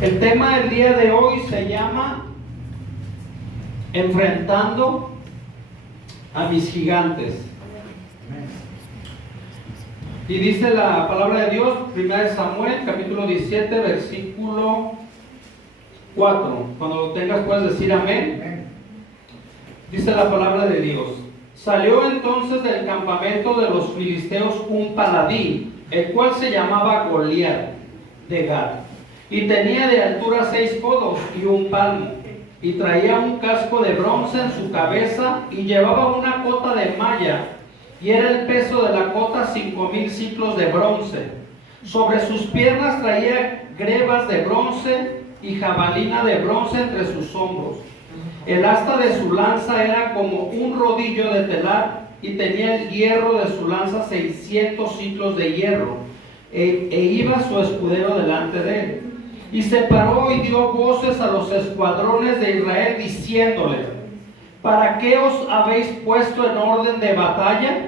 El tema del día de hoy se llama Enfrentando a mis gigantes. Y dice la palabra de Dios, 1 Samuel, capítulo 17, versículo 4. Cuando lo tengas puedes decir amén. Dice la palabra de Dios: Salió entonces del campamento de los filisteos un paladín, el cual se llamaba Goliat de Gat, y tenía de altura 6 codos y 1 palmo, y traía un casco de bronce en su cabeza, y llevaba una cota de malla, y era el peso de la cota 5,000 siclos de bronce. Sobre sus piernas traía grebas de bronce y jabalina de bronce entre sus hombros. El asta de su lanza era como un rodillo de telar, y tenía el hierro de su lanza 600 siclos de hierro, e iba su escudero delante de él. Y se paró y dio voces a los escuadrones de Israel, diciéndoles: ¿Para qué os habéis puesto en orden de batalla?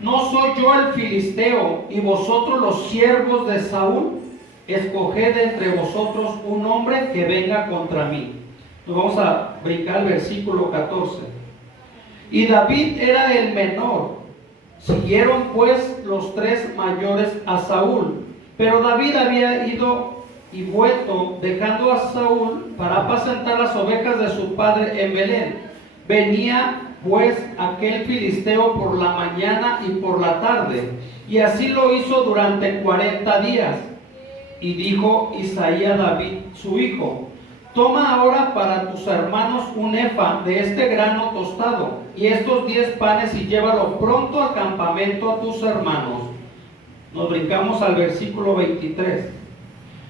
¿No soy yo el filisteo, y vosotros los siervos de Saúl? Escoged entre vosotros un hombre que venga contra mí. Nos vamos a brincar al versículo 14. Y David era el menor. Siguieron pues los 3 mayores a Saúl. Pero David había ido y vuelto, dejando a Saúl para apacentar las ovejas de su padre en Belén. Venía pues aquel filisteo por la mañana y por la tarde, y así lo hizo durante 40 días. Y dijo Isaí a David su hijo: Toma ahora para tus hermanos un efa de este grano tostado, y estos 10 panes, y llévalo pronto al campamento a tus hermanos. Nos brincamos al versículo 23.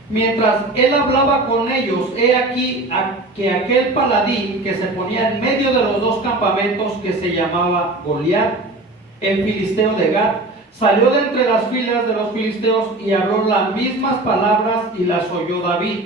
Mientras él hablaba con ellos, he aquí que aquel paladín que se ponía en medio de los 2 campamentos, que se llamaba Goliat, el filisteo de Gat, salió de entre las filas de los filisteos y habló las mismas palabras, y las oyó David.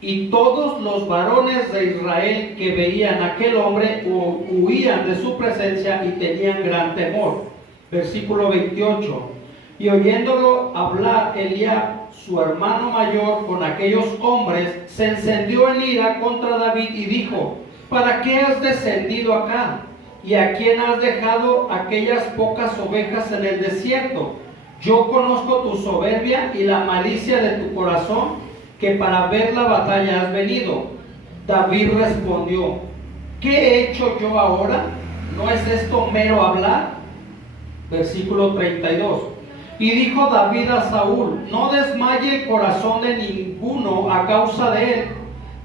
Y todos los varones de Israel que veían a aquel hombre huían de su presencia y tenían gran temor. Versículo 28. Y oyéndolo hablar Eliab, su hermano mayor, con aquellos hombres, se encendió en ira contra David y dijo: ¿Para qué has descendido acá? ¿Y a quién has dejado aquellas pocas ovejas en el desierto? Yo conozco tu soberbia y la malicia de tu corazón, que para ver la batalla has venido. David respondió: ¿qué he hecho yo ahora? ¿No es esto mero hablar? Versículo 32. Y dijo David a Saúl: no desmaye el corazón de ninguno a causa de él.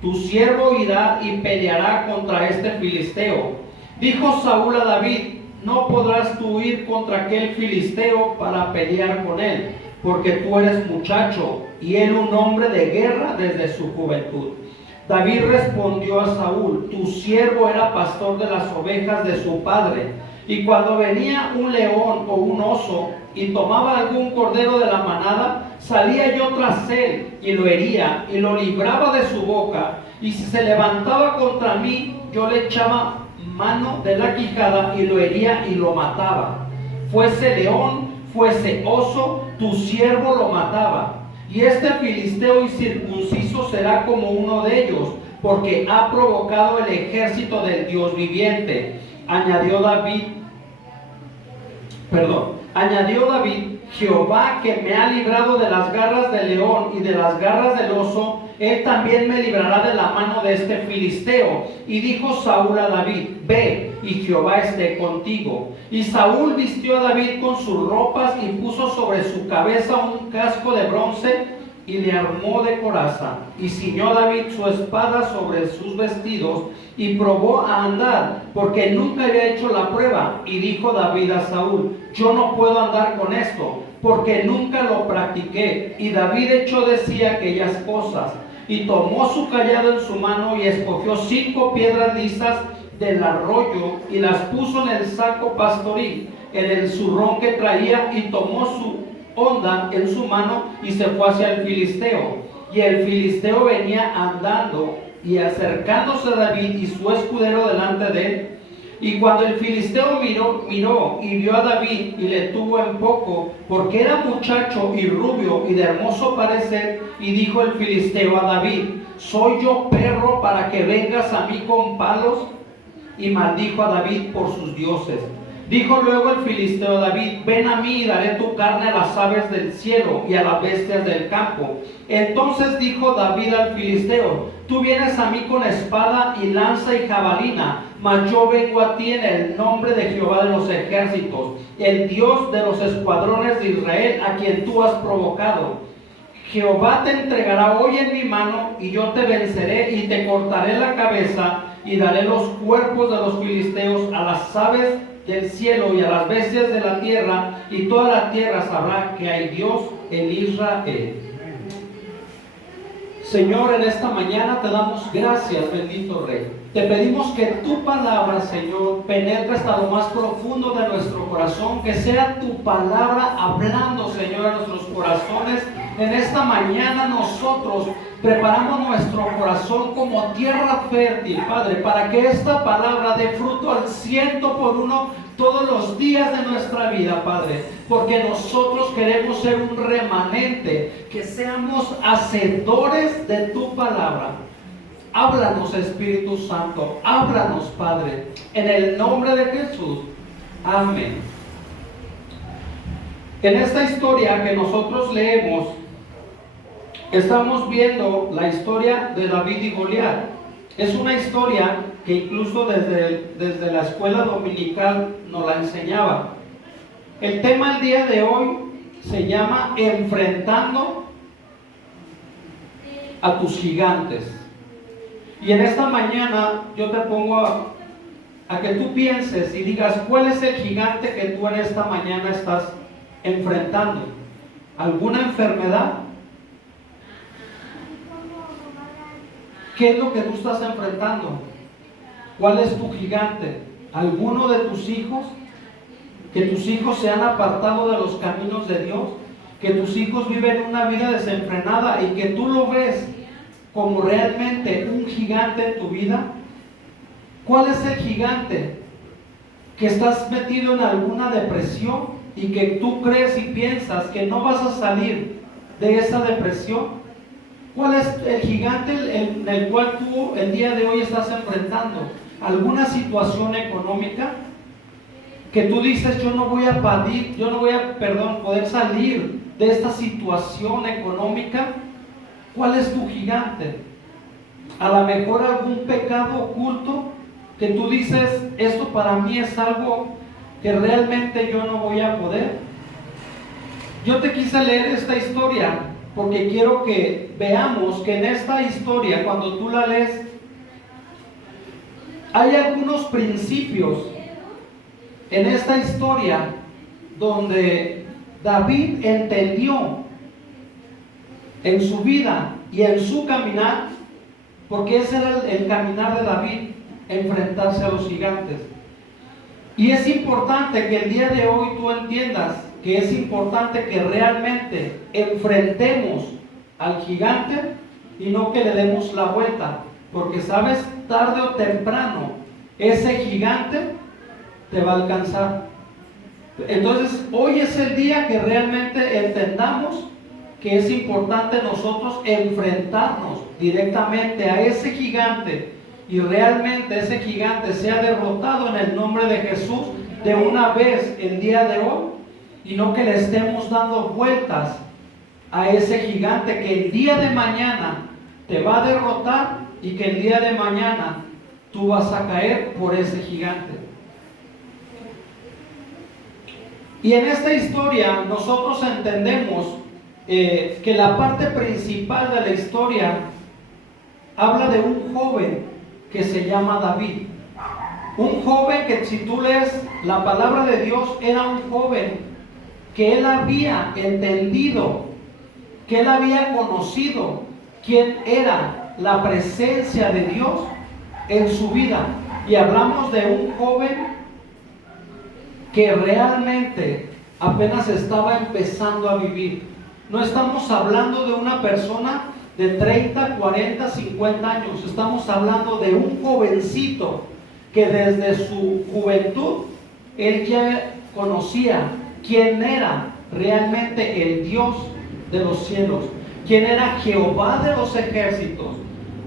Tu siervo irá y peleará contra este filisteo. Dijo Saúl a David: no podrás tú ir contra aquel filisteo para pelear con él, porque tú eres muchacho, y él un hombre de guerra desde su juventud. David respondió a Saúl: tu siervo era pastor de las ovejas de su padre, y cuando venía un león o un oso y tomaba algún cordero de la manada, salía yo tras él y lo hería y lo libraba de su boca, y si se levantaba contra mí, yo le echaba mano de la quijada y lo hería y lo mataba. Fuese león, fuese oso, tu siervo lo mataba. Y este filisteo incircunciso será como uno de ellos, porque ha provocado el ejército del Dios viviente. Añadió David, Jehová, que me ha librado de las garras del león y de las garras del oso, él también me librará de la mano de este filisteo. Y dijo Saúl a David: ve, y Jehová esté contigo. Y Saúl vistió a David con sus ropas, y puso sobre su cabeza un casco de bronce, y le armó de coraza, y ciñó David su espada sobre sus vestidos, y probó a andar, porque nunca había hecho la prueba. Y dijo David a Saúl: yo no puedo andar con esto, porque nunca lo practiqué. Y David echó de sí aquellas cosas, y tomó su cayado en su mano, y escogió 5 piedras lisas del arroyo, y las puso en el saco pastoril, en el zurrón que traía, y tomó su honda en su mano, y se fue hacia el filisteo. Y el filisteo venía andando y acercándose a David y su escudero delante de él. Y cuando el filisteo miró y vio a David, y le tuvo en poco, porque era muchacho y rubio y de hermoso parecer, Y dijo el filisteo a David: ¿soy yo perro para que vengas a mí con palos? Y maldijo a David por sus dioses. Dijo luego el filisteo a David: ven a mí y daré tu carne a las aves del cielo y a las bestias del campo. Entonces dijo David al filisteo: tú vienes a mí con espada y lanza y jabalina, mas yo vengo a ti en el nombre de Jehová de los ejércitos, el Dios de los escuadrones de Israel, a quien tú has provocado. Jehová te entregará hoy en mi mano, y yo te venceré y te cortaré la cabeza, y daré los cuerpos de los filisteos a las aves del cielo y a las bestias de la tierra, y toda la tierra sabrá que hay Dios en Israel. Señor, en esta mañana te damos gracias, bendito Rey. Te pedimos que tu palabra, Señor, penetre hasta lo más profundo de nuestro corazón, que sea tu palabra hablando, Señor, a nuestros corazones. En esta mañana nosotros preparamos nuestro corazón como tierra fértil, Padre, para que esta palabra dé fruto al 100% todos los días de nuestra vida, Padre, porque nosotros queremos ser un remanente, que seamos hacedores de tu palabra. Háblanos, Espíritu Santo, háblanos, Padre, en el nombre de Jesús. Amén. En esta historia que nosotros leemos, estamos viendo la historia de David y Goliat. Es una historia que incluso desde la escuela dominical nos la enseñaba. El tema el día de hoy se llama enfrentando a tus gigantes. Y en esta mañana yo te pongo a que tú pienses y digas: ¿cuál es el gigante que tú en esta mañana estás enfrentando? ¿Alguna enfermedad? ¿Qué es lo que tú estás enfrentando? ¿Cuál es tu gigante? ¿Alguno de tus hijos? ¿Que tus hijos se han apartado de los caminos de Dios? ¿Que tus hijos viven una vida desenfrenada y que tú lo ves como realmente un gigante en tu vida? ¿Cuál es el gigante? ¿Que estás metido en alguna depresión y que tú crees y piensas que no vas a salir de esa depresión? ¿Cuál es el gigante en el cual tú el día de hoy estás enfrentando? ¿Alguna situación económica que tú dices: yo no voy a poder salir de esta situación económica? ¿Cuál es tu gigante? A lo mejor algún pecado oculto que tú dices: esto para mí es algo que realmente yo no voy a poder. Yo te quise leer esta historia porque quiero que veamos que en esta historia, cuando tú la lees, hay algunos principios en esta historia donde David entendió en su vida y en su caminar, porque ese era el caminar de David, enfrentarse a los gigantes. Y es importante que el día de hoy tú entiendas que es importante que realmente enfrentemos al gigante y no que le demos la vuelta, porque sabes, tarde o temprano ese gigante te va a alcanzar. Entonces hoy es el día que realmente entendamos que es importante nosotros enfrentarnos directamente a ese gigante y realmente ese gigante sea derrotado en el nombre de Jesús de una vez el día de hoy, y no que le estemos dando vueltas a ese gigante que el día de mañana te va a derrotar y que el día de mañana tú vas a caer por ese gigante. Y en esta historia nosotros entendemos que la parte principal de la historia habla de un joven que se llama David. Un joven que, si tú lees la palabra de Dios, era un joven que él había entendido, que él había conocido quién era la presencia de Dios en su vida. Y hablamos de un joven que realmente apenas estaba empezando a vivir. No estamos hablando de una persona de 30, 40, 50 años. Estamos hablando de un jovencito que desde su juventud él ya conocía quién era realmente el Dios de los cielos. quién era Jehová de los ejércitos.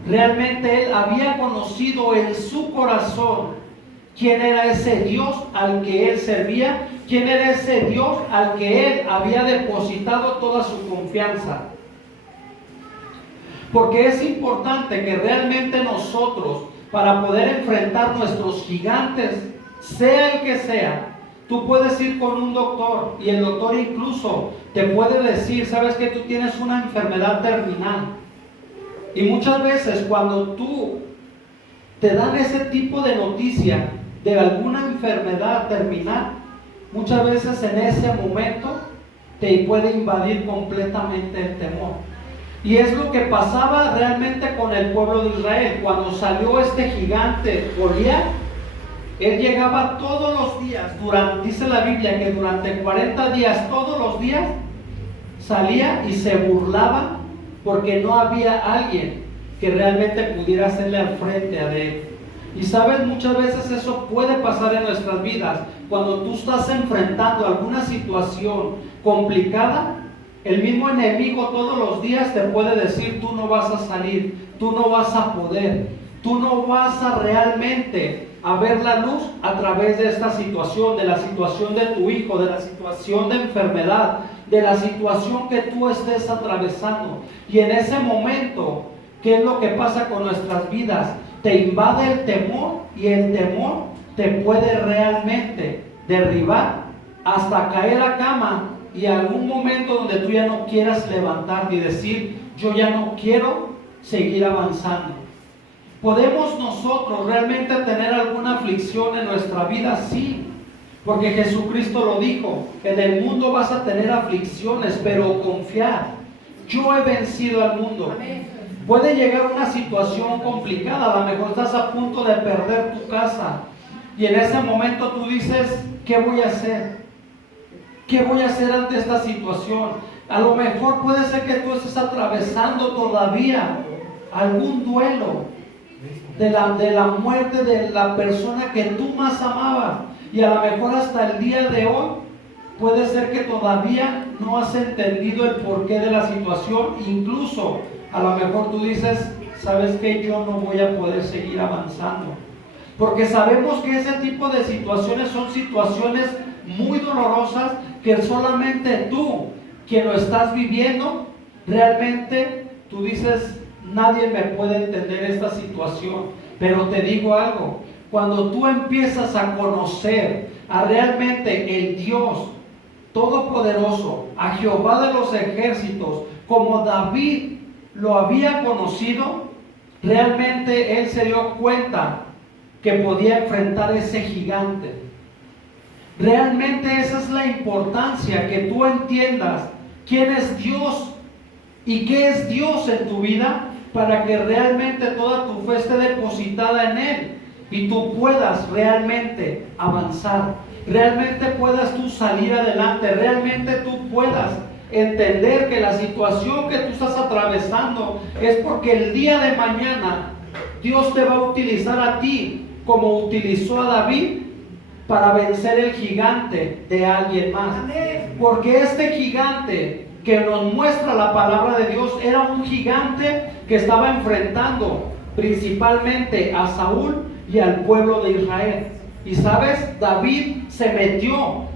Realmente él había conocido en su corazón quién era ese Dios al que él servía, quién era ese Dios al que él había depositado toda su confianza. Porque es importante que realmente nosotros, para poder enfrentar nuestros gigantes, sea el que sea, tú puedes ir con un doctor y el doctor incluso te puede decir, sabes que tú tienes una enfermedad terminal. Y muchas veces cuando tú te dan ese tipo de noticia de alguna enfermedad terminal, muchas veces en ese momento te puede invadir completamente el temor. Y es lo que pasaba realmente con el pueblo de Israel. Cuando salió este gigante Goliat, él llegaba todos los días, dice la Biblia que durante 40 días, todos los días, salía y se burlaba porque no había alguien que realmente pudiera hacerle al frente a él. Y sabes, muchas veces eso puede pasar en nuestras vidas. Cuando tú estás enfrentando alguna situación complicada, el mismo enemigo todos los días te puede decir, tú no vas a salir, tú no vas a poder, tú no vas a realmente a ver la luz a través de esta situación, de la situación de tu hijo, de la situación de enfermedad, de la situación que tú estés atravesando. Y en ese momento, ¿qué es lo que pasa con nuestras vidas? Te invade el temor y el temor te puede realmente derribar hasta caer a cama y algún momento donde tú ya no quieras levantarte y decir, yo ya no quiero seguir avanzando. ¿Podemos nosotros realmente tener alguna aflicción en nuestra vida? Sí, porque Jesucristo lo dijo, en el mundo vas a tener aflicciones, pero confiad, yo he vencido al mundo. Puede llegar una situación complicada, a lo mejor estás a punto de perder tu casa y en ese momento tú dices, ¿qué voy a hacer? ¿Qué voy a hacer ante esta situación? A lo mejor puede ser que tú estés atravesando todavía algún duelo de la muerte de la persona que tú más amabas. Y a lo mejor hasta el día de hoy puede ser que todavía no has entendido el porqué de la situación. Incluso a lo mejor tú dices, ¿sabes qué? Yo no voy a poder seguir avanzando. Porque sabemos que ese tipo de situaciones son situaciones muy dolorosas que solamente tú, quien lo estás viviendo, realmente tú dices, nadie me puede entender esta situación. Pero te digo algo, cuando tú empiezas a conocer a realmente el Dios Todopoderoso, a Jehová de los ejércitos, como David lo había conocido, realmente él se dio cuenta que podía enfrentar ese gigante. Realmente esa es la importancia, que tú entiendas quién es Dios y qué es Dios en tu vida, para que realmente toda tu fe esté depositada en Él y tú puedas realmente avanzar, realmente puedas tú salir adelante, realmente tú puedas entender que la situación que tú estás atravesando es porque el día de mañana Dios te va a utilizar a ti como utilizó a David para vencer el gigante de alguien más. Porque este gigante que nos muestra la palabra de Dios era un gigante que estaba enfrentando principalmente a Saúl y al pueblo de Israel. Y sabes, David se metió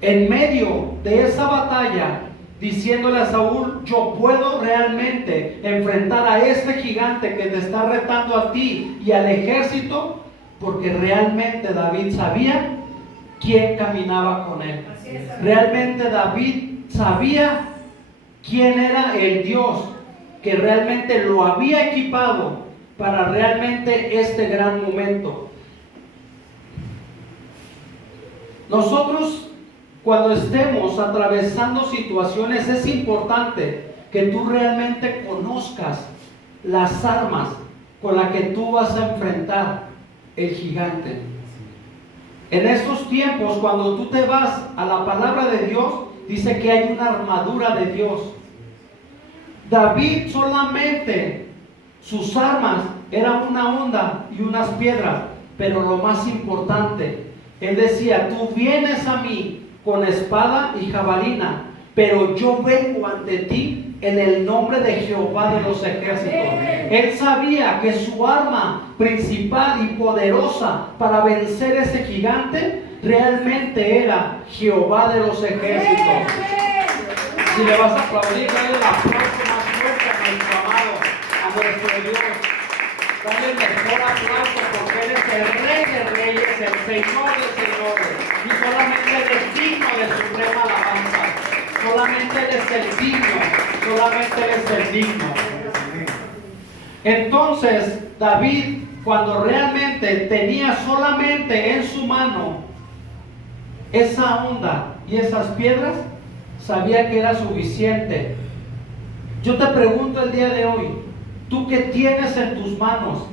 en medio de esa batalla diciéndole a Saúl, yo puedo realmente enfrentar a este gigante que te está retando a ti y al ejército, porque realmente David sabía quién caminaba con él. Realmente David sabía quién era el Dios que realmente lo había equipado para realmente este gran momento. Nosotros, cuando estemos atravesando situaciones, es importante que tú realmente conozcas las armas con las que tú vas a enfrentar el gigante. En estos tiempos, cuando tú te vas a la palabra de Dios, dice que hay una armadura de Dios. David solamente sus armas eran una honda y unas piedras, pero lo más importante, él decía, tú vienes a mí con espada y jabalina, pero yo vengo ante ti en el nombre de Jehová de los ejércitos. Él sabía que su arma principal y poderosa para vencer ese gigante realmente era Jehová de los ejércitos. Si le vas a aplaudir, dale el aplauso más fuerte a nuestro amado, a nuestro Dios. Dale el mejor aplauso porque Él es el Rey de Reyes, el Señor de Señores. Y solamente Él es digno de suprema alabanza. Solamente Él es el digno. Solamente Él es el digno. Entonces, David, cuando realmente tenía solamente en su mano esa onda y esas piedras, sabía que era suficiente. Yo te pregunto el día de hoy, ¿tú qué tienes en tus manos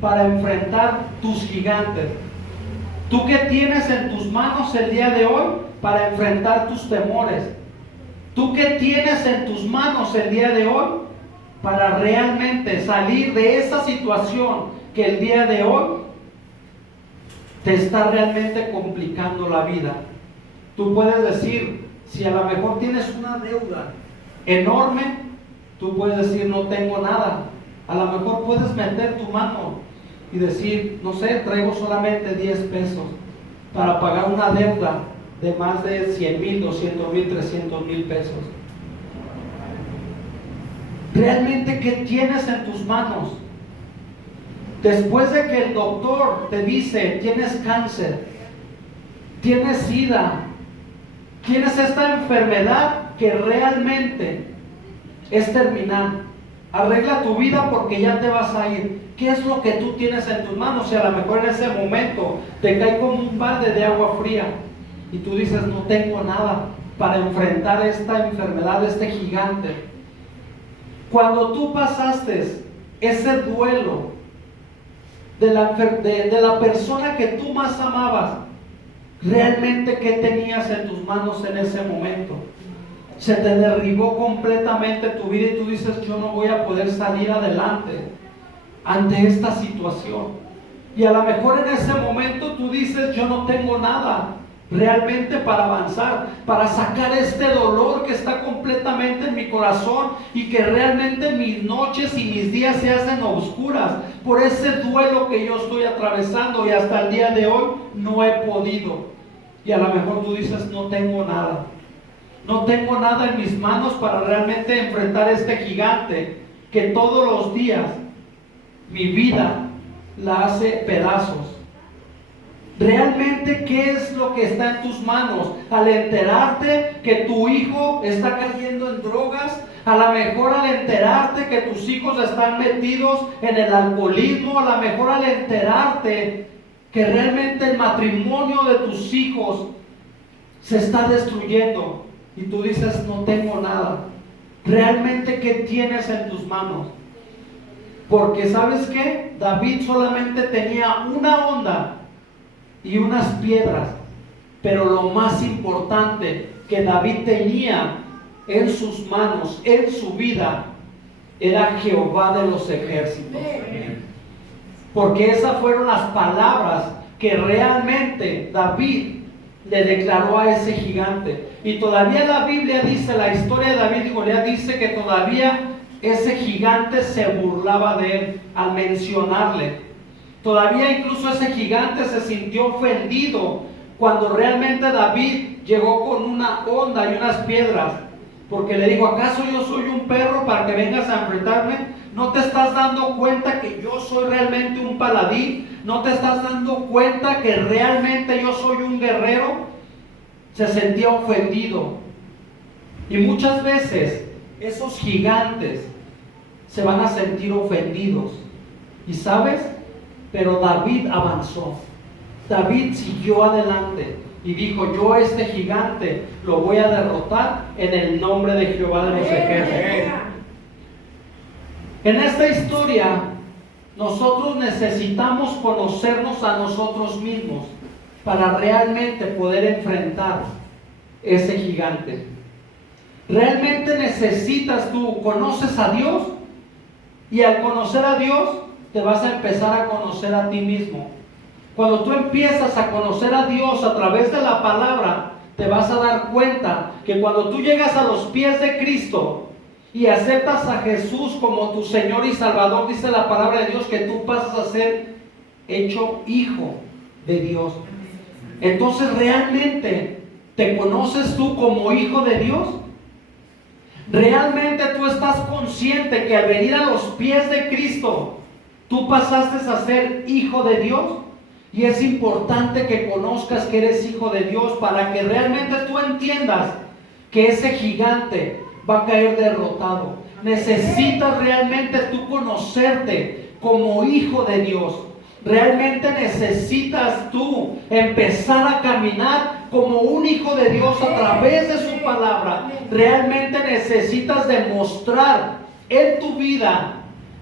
para enfrentar tus gigantes? ¿Tú qué tienes en tus manos el día de hoy para enfrentar tus temores? ¿Tú qué tienes en tus manos el día de hoy para realmente salir de esa situación que el día de hoy te está realmente complicando la vida? Tú puedes decir, si a lo mejor tienes una deuda enorme, tú puedes decir, no tengo nada. A lo mejor puedes meter tu mano y decir, no sé, traigo solamente 10 pesos para pagar una deuda de más de 100,000, 200,000, 300,000 pesos. ¿Realmente qué tienes en tus manos? Después de que el doctor te dice, tienes cáncer, tienes SIDA, tienes esta enfermedad que realmente es terminal, arregla tu vida porque ya te vas a ir. ¿Qué es lo que tú tienes en tus manos? Y a lo mejor en ese momento te cae como un balde de agua fría y tú dices, no tengo nada para enfrentar esta enfermedad, este gigante. Cuando tú pasaste ese duelo de la persona que tú más amabas, ¿realmente qué tenías en tus manos en ese momento? Se te derribó completamente tu vida y tú dices, yo no voy a poder salir adelante ante esta situación. Y a lo mejor en ese momento tú dices, yo no tengo nada realmente para avanzar, para sacar este dolor que está completamente en mi corazón y que realmente mis noches y mis días se hacen oscuras por ese duelo que yo estoy atravesando y hasta el día de hoy no he podido. Y a lo mejor tú dices, no tengo nada. No tengo nada en mis manos para realmente enfrentar este gigante que todos los días mi vida la hace pedazos. ¿Realmente qué es lo que está en tus manos? Al enterarte que tu hijo está cayendo en drogas, a lo mejor al enterarte que tus hijos están metidos en el alcoholismo, a lo mejor al enterarte que realmente el matrimonio de tus hijos se está destruyendo y tú dices, no tengo nada. ¿Realmente qué tienes en tus manos? Porque ¿sabes qué? David solamente tenía una onda y unas piedras, pero lo más importante que David tenía en sus manos, en su vida, era Jehová de los ejércitos. Porque esas fueron las palabras que realmente David le declaró a ese gigante. Y todavía la Biblia dice, la historia de David y Goliat dice que todavía ese gigante se burlaba de él al mencionarle. Todavía incluso ese gigante se sintió ofendido cuando realmente David llegó con una onda y unas piedras, porque le dijo, ¿acaso yo soy un perro para que vengas a enfrentarme? ¿No te estás dando cuenta que yo soy realmente un paladín? ¿No te estás dando cuenta que realmente yo soy un guerrero? Se sentía ofendido. Y muchas veces esos gigantes se van a sentir ofendidos. ¿Y sabes? Pero David avanzó. David siguió adelante y dijo, yo a este gigante lo voy a derrotar en el nombre de Jehová de los ejércitos. En esta historia, nosotros necesitamos conocernos a nosotros mismos para realmente poder enfrentar ese gigante. Realmente necesitas tú, conoces a Dios y al conocer a Dios te vas a empezar a conocer a ti mismo. Cuando tú empiezas a conocer a Dios a través de la palabra, te vas a dar cuenta que cuando tú llegas a los pies de Cristo y aceptas a Jesús como tu Señor y Salvador, dice la palabra de Dios que tú pasas a ser hecho hijo de Dios. Entonces, ¿realmente te conoces tú como hijo de Dios? ¿Realmente tú estás consciente que al venir a los pies de Cristo, tú pasaste a ser hijo de Dios? Y es importante que conozcas que eres hijo de Dios para que realmente tú entiendas que ese gigante va a caer derrotado. Necesitas realmente tú conocerte como hijo de Dios. Realmente necesitas tú empezar a caminar como un hijo de Dios a través de su palabra. Realmente necesitas demostrar en tu vida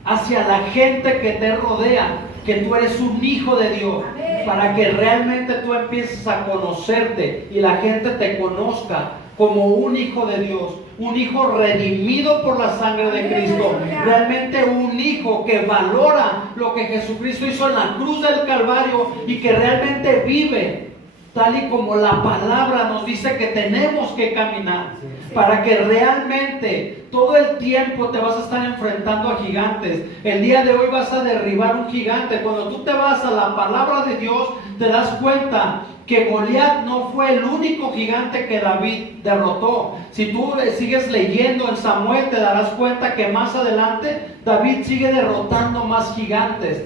hacia la gente que te rodea que tú eres un hijo de Dios, para que realmente tú empieces a conocerte y la gente te conozca como un hijo de Dios, un hijo redimido por la sangre de Cristo, realmente un hijo que valora lo que Jesucristo hizo en la cruz del Calvario y que realmente vive tal y como la palabra nos dice que tenemos que caminar, para que realmente todo el tiempo te vas a estar enfrentando a gigantes. El día de hoy vas a derribar un gigante. Cuando tú te vas a la palabra de Dios, te das cuenta que Goliat no fue el único gigante que David derrotó. Si tú sigues leyendo en Samuel, te darás cuenta que más adelante David sigue derrotando más gigantes,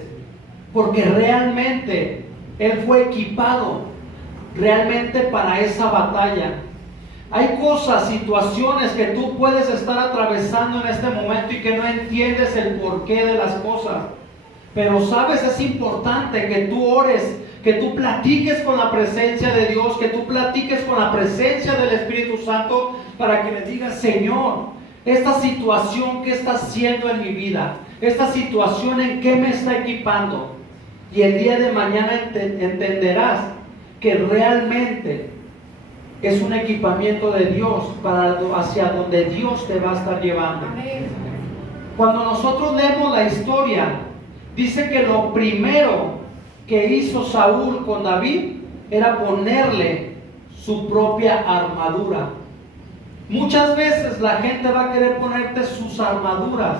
porque realmente él fue equipado realmente para esa batalla. Hay cosas, situaciones que tú puedes estar atravesando en este momento y que no entiendes el porqué de las cosas. Pero sabes, es importante que tú ores, que tú platiques con la presencia de Dios, que tú platiques con la presencia del Espíritu Santo para que le digas: Señor, esta situación, ¿qué está haciendo en mi vida? Esta situación, ¿en qué me está equipando? Y el día de mañana entenderás que realmente es un equipamiento de Dios para hacia donde Dios te va a estar llevando. Amén. Cuando nosotros leemos la historia, dice que lo primero que hizo Saúl con David era ponerle su propia armadura. Muchas veces la gente va a querer ponerte sus armaduras.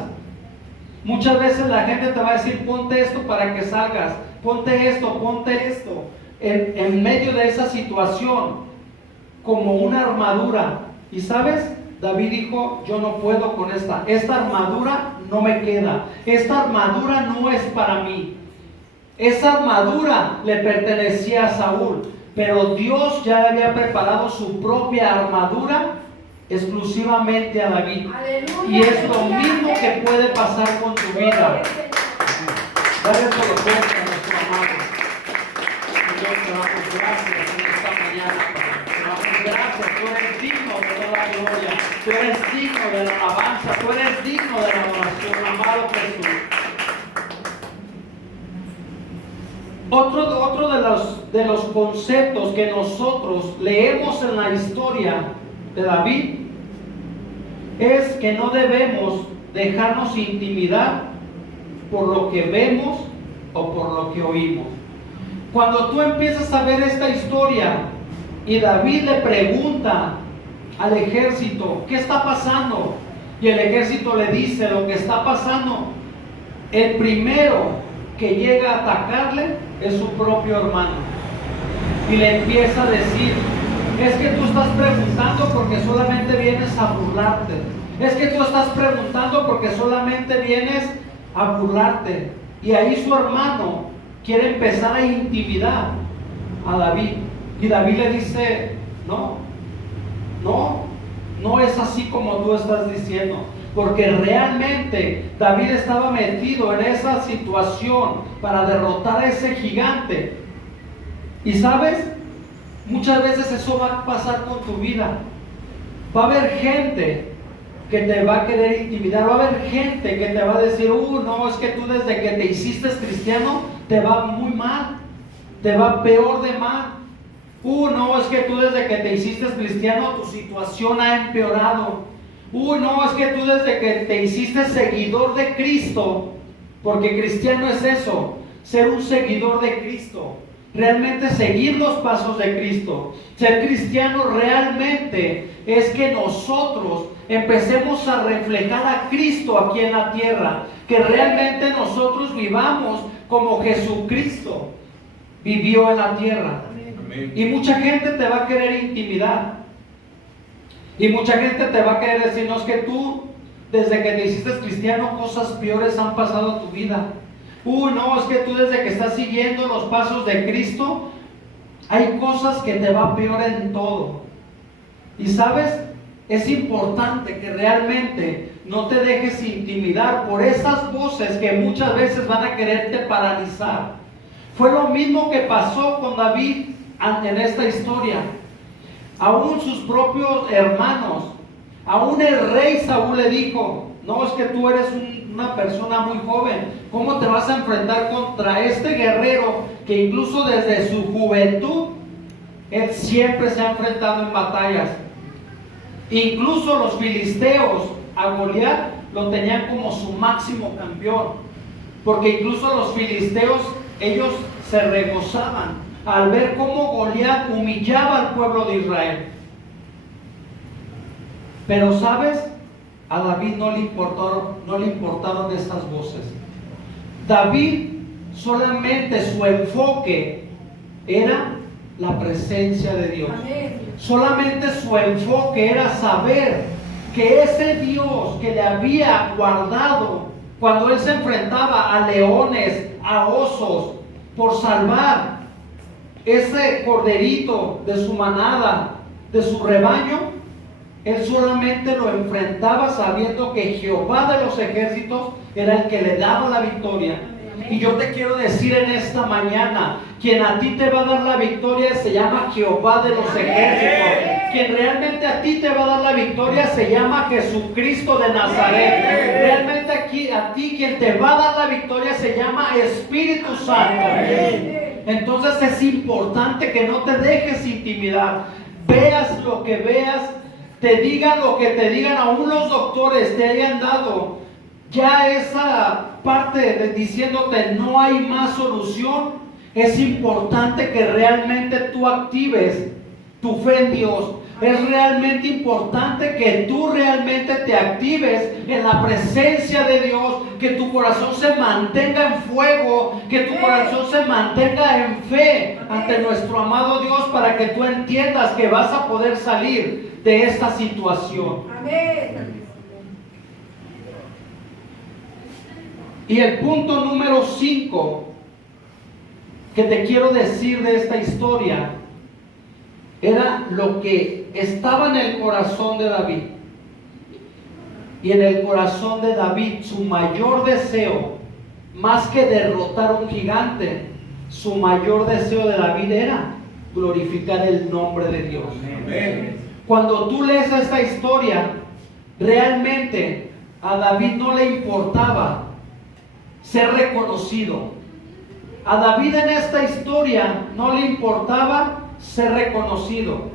Muchas veces la gente te va a decir: ponte esto para que salgas, ponte esto, ponte esto. En medio de esa situación, como una armadura. Y sabes, David dijo: yo no puedo con esta armadura no me queda, esta armadura no es para mí. Esa armadura le pertenecía a Saúl, pero Dios ya había preparado su propia armadura exclusivamente a David. Aleluya. Y es lo mismo que puede pasar con tu vida. Dale por lo fuerte a nuestro amado. Señor, te damos gracias en esta mañana, Padre. Te damos gracias, tú eres digno de toda gloria, tú eres digno de la alabanza, tú eres digno de la adoración, amado Jesús. Otro de los conceptos que nosotros leemos en la historia de David es que no debemos dejarnos intimidar por lo que vemos o por lo que oímos. Cuando tú empiezas a ver esta historia y David le pregunta al ejército: ¿qué está pasando? Y el ejército le dice lo que está pasando. El primero que llega a atacarle es su propio hermano y le empieza a decir: es que tú estás preguntando porque solamente vienes a burlarte, es que tú estás preguntando porque solamente vienes a burlarte. Y ahí su hermano quiere empezar a intimidar a David, y David le dice: no es así como tú estás diciendo, porque realmente David estaba metido en esa situación para derrotar a ese gigante. Y sabes, muchas veces eso va a pasar con tu vida. Va a haber gente que te va a querer intimidar, va a haber gente que te va a decir: no, es que tú desde que te hiciste cristiano te va muy mal, te va peor de mal. No, es que tú desde que te hiciste cristiano tu situación ha empeorado. No, es que tú desde que te hiciste seguidor de Cristo, porque cristiano es eso, ser un seguidor de Cristo. realmente seguir los pasos de Cristo. Ser cristiano realmente es que nosotros empecemos a reflejar a Cristo aquí en la tierra, que realmente nosotros vivamos como Jesucristo vivió en la tierra. Amén. Y mucha gente te va a querer intimidar, y mucha gente te va a querer decir: no, es que tú desde que te hiciste cristiano cosas peores han pasado a tu vida. No, es que tú desde que estás siguiendo los pasos de Cristo hay cosas que te va peor en todo. Y sabes, es importante que realmente no te dejes intimidar por esas voces que muchas veces van a quererte paralizar. Fue lo mismo que pasó con David en esta historia. Aún sus propios hermanos, aún el rey Saúl le dijo: no, es que tú eres una persona muy joven, ¿cómo te vas a enfrentar contra este guerrero que incluso desde su juventud él siempre se ha enfrentado en batallas? Incluso los filisteos a Goliat lo tenían como su máximo campeón, porque incluso los filisteos, ellos se regozaban al ver cómo Goliat humillaba al pueblo de Israel. Pero ¿sabes? A David no le importaron estas voces. David solamente su enfoque era la presencia de Dios. Solamente su enfoque era saber que ese Dios que le había guardado cuando él se enfrentaba a leones, a osos, por salvar ese corderito de su manada, de su rebaño, él solamente lo enfrentaba sabiendo que Jehová de los ejércitos era el que le daba la victoria. Y yo te quiero decir en esta mañana, quien a ti te va a dar la victoria se llama Jehová de los ejércitos. Quien realmente a ti te va a dar la victoria se llama Jesucristo de Nazaret. Realmente aquí a ti quien te va a dar la victoria se llama Espíritu Santo. Entonces es importante que no te dejes intimidar. Veas lo que veas, te digan lo que te digan, aún los doctores te hayan dado ya esa parte de diciéndote no hay más solución. Es importante que realmente tú actives tu fe en Dios. Es realmente importante que tú realmente te actives en la presencia de Dios, que tu corazón se mantenga en fuego, que tu corazón se mantenga en fe ante nuestro amado Dios, para que tú entiendas que vas a poder salir de esta situación. Amén. Y el punto número 5 que te quiero decir de esta historia era lo que estaba en el corazón de David. Y en el corazón de David, su mayor deseo, más que derrotar a un gigante, su mayor deseo de David era glorificar el nombre de Dios. Amén. Cuando tú lees esta historia, realmente a David no le importaba ser reconocido. A David en esta historia no le importaba ser reconocido.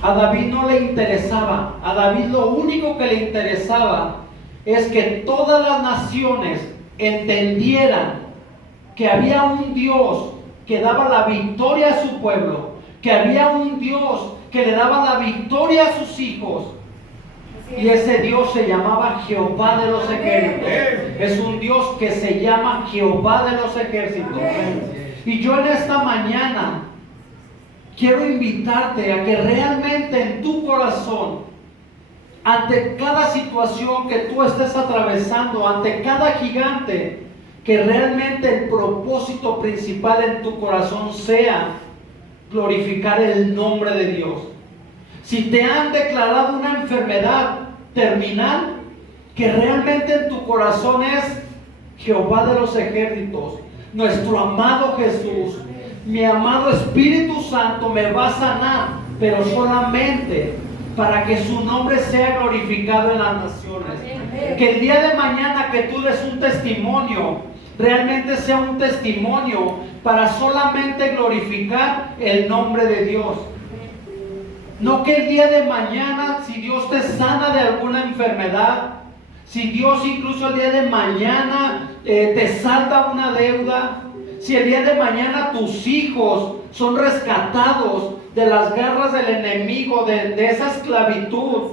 A David no le interesaba. A David lo único que le interesaba es que todas las naciones entendieran que había un Dios que daba la victoria a su pueblo, que había un Dios que le daba la victoria a sus hijos. Y ese Dios se llamaba Jehová de los ejércitos. Es un Dios que se llama Jehová de los ejércitos. Y yo en esta mañana quiero invitarte a que realmente en tu corazón, ante cada situación que tú estés atravesando, ante cada gigante, que realmente el propósito principal en tu corazón sea glorificar el nombre de Dios. Si te han declarado una enfermedad terminal, que realmente en tu corazón es Jehová de los ejércitos, nuestro amado Jesús, mi amado Espíritu Santo me va a sanar, pero solamente para que su nombre sea glorificado en las naciones. Que el día de mañana que tú des un testimonio, realmente sea un testimonio para solamente glorificar el nombre de Dios. No que el día de mañana, si Dios te sana de alguna enfermedad, si Dios incluso el día de mañana te salda una deuda, si el día de mañana tus hijos son rescatados de las garras del enemigo, de esa esclavitud,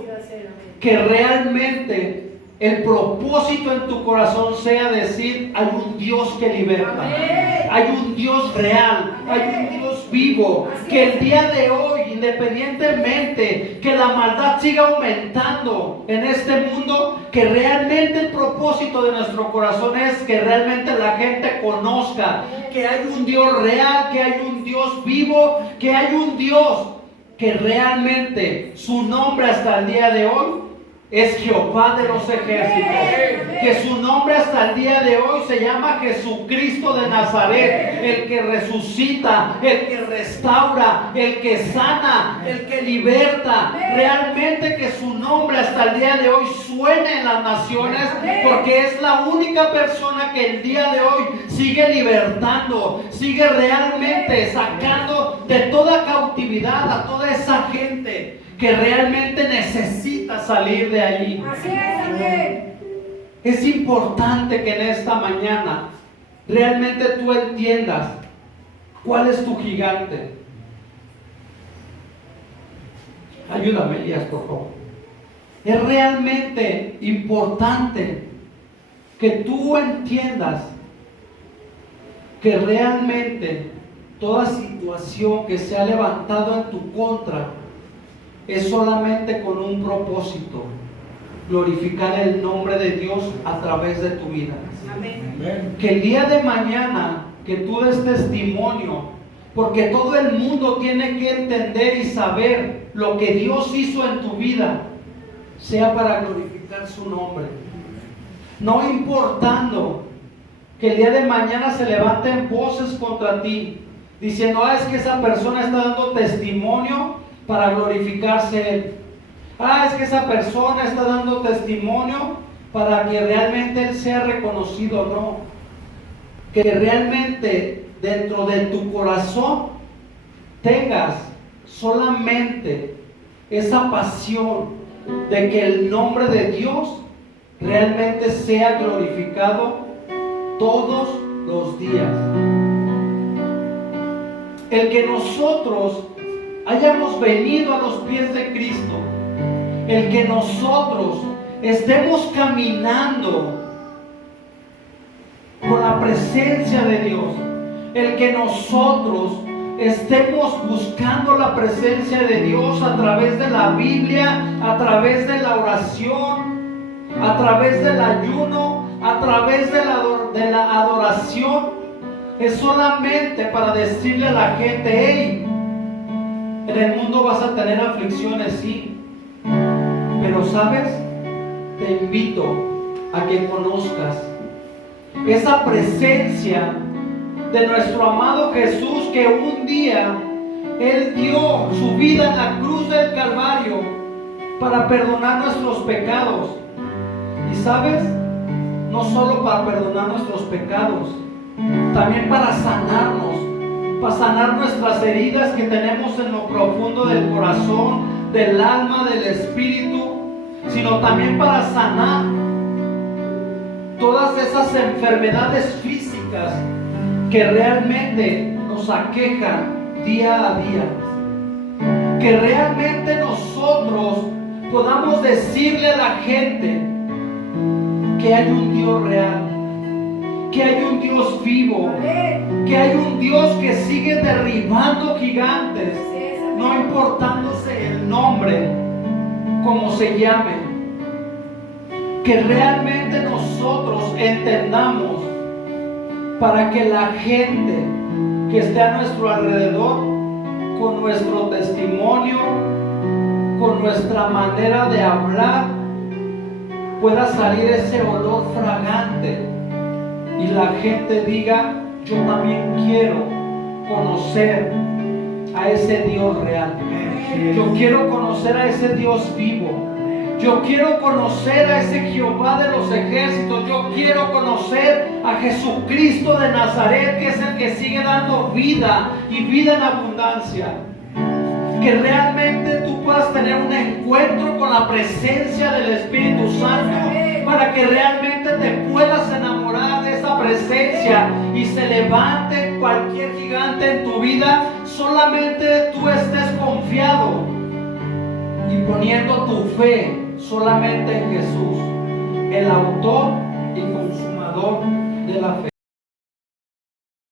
que realmente el propósito en tu corazón sea decir: hay un Dios que liberta, hay un Dios real, hay un Dios vivo, que el día de hoy, independientemente que la maldad siga aumentando en este mundo, que realmente el propósito de nuestro corazón es que realmente la gente conozca que hay un Dios real, que hay un Dios vivo, que hay un Dios que realmente su nombre hasta el día de hoy es Jehová de los ejércitos, que su nombre hasta el día de hoy se llama Jesucristo de Nazaret, el que resucita, el que restaura, el que sana, el que liberta. Realmente que su nombre hasta el día de hoy suene en las naciones, porque es la única persona que el día de hoy sigue libertando, sigue realmente sacando de toda cautividad a toda esa gente que realmente necesita salir de allí. Así es, amén. Es importante que en esta mañana realmente tú entiendas cuál es tu gigante. Ayúdame, Elías, por favor. Es realmente importante que tú entiendas que realmente toda situación que se ha levantado en tu contra es solamente con un propósito: glorificar el nombre de Dios a través de tu vida. Amén. Que el día de mañana que tú des testimonio, porque todo el mundo tiene que entender y saber lo que Dios hizo en tu vida, sea para glorificar su nombre. No importando que el día de mañana se levanten voces contra ti, diciendo: es que esa persona está dando testimonio para glorificarse Él. Es que esa persona está dando testimonio para que realmente Él sea reconocido. No, que realmente dentro de tu corazón tengas solamente esa pasión de que el nombre de Dios realmente sea glorificado todos los días. El que nosotros hayamos venido a los pies de Cristo, el que nosotros estemos caminando con la presencia de Dios, el que nosotros estemos buscando la presencia de Dios a través de la Biblia, a través de la oración, a través del ayuno, a través de la adoración, es solamente para decirle a la gente: hey, en el mundo vas a tener aflicciones, sí, pero ¿sabes? Te invito a que conozcas esa presencia de nuestro amado Jesús, que un día Él dio su vida en la cruz del Calvario para perdonar nuestros pecados. Y ¿sabes? No solo para perdonar nuestros pecados, también para sanarnos, para sanar nuestras heridas que tenemos en lo profundo del corazón, del alma, del espíritu, sino también para sanar todas esas enfermedades físicas que realmente nos aquejan día a día. Que realmente nosotros podamos decirle a la gente que hay un Dios real, que hay un Dios vivo, que hay un Dios que sigue derribando gigantes, no importándose el nombre, como se llame. Que realmente nosotros entendamos, para que la gente que esté a nuestro alrededor, con nuestro testimonio, con nuestra manera de hablar, pueda salir ese olor fragante y la gente diga: yo también quiero conocer a ese Dios real, yo quiero conocer a ese Dios vivo, yo quiero conocer a ese Jehová de los ejércitos, yo quiero conocer a Jesucristo de Nazaret, que es el que sigue dando vida y vida en abundancia. Que realmente tú puedas tener un encuentro con la presencia del Espíritu Santo, para que realmente te puedas enamorar de esa presencia y se levante cualquier gigante en tu vida, solamente tú estés confiado y poniendo tu fe solamente en Jesús, el autor y consumador de la fe.